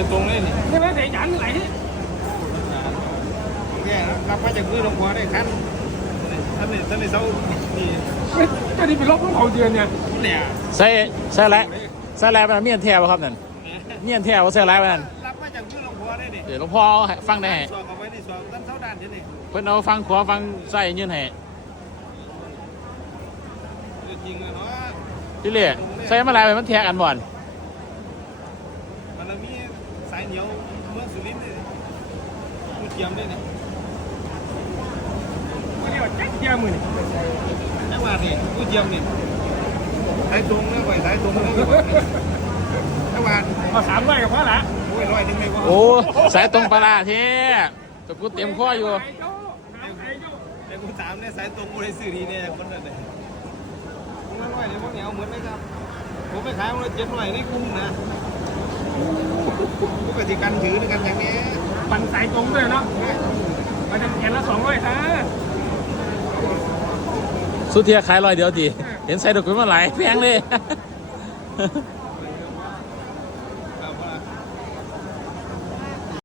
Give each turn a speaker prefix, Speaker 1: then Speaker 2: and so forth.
Speaker 1: ตรงเลยนี่
Speaker 2: ใช่ไหมเสียยันไหน
Speaker 1: แย่นะรับมาจากมือหลวงพ่อได้คันท่านในเสานี่
Speaker 2: ก็นี่เป็นรถของเขาเดือนเนี่ย
Speaker 1: เนี่ย
Speaker 3: ใส่อะไรมันเมียนแทวครับนั่นเมียนแทวใส่อะไรมัน
Speaker 1: รับมาจากมือหลวงพ่อได้ดิ
Speaker 3: เดี๋ยวหลวงพ่อฟังได้
Speaker 1: สอบเอาไว้ในสอบท่านเท่าด้านที่นี่
Speaker 3: เพิ่นเอาฟังขวาฟังใส่ยืนให้
Speaker 1: จริงเลยเนาะ
Speaker 3: ที่เหลือใส่มาอะไรมันแทกกันบ่อน
Speaker 1: มันมีสายเหนียวเมืองสุรินทร์เลยกูเทียมได้เนี่ย
Speaker 2: วันนี้ว่าแจ๊กเจียมือนี่
Speaker 1: จังหวัดนี่กูเทียมนี่สายตรงนะไปสายตรงนะจังหวัด
Speaker 2: มา300กับพ่อละ
Speaker 1: โอ้ย100นึงไม่พอ
Speaker 3: โอ้สายตรงปลาเท่ตะกูเตรียมข้ออยู่
Speaker 1: แต่กูถามเนี่ยสายตรงกูได้ซื้อดีเนี่ยคนนั้นเลยมึง100เนี่ยพวกเหนียวเหมือนไหมครับผมไปขายมัน700นี่คุ้มนะปกติกันถือด้วยกันอย่างนี้
Speaker 2: ปั่นสายตรงด้วยเนาะมันจะแข่งละ200ฮะ
Speaker 3: สุดที่ขาย100เดียวดีเห็นใส่ดอกกุหลาบมาหลายแพงเลย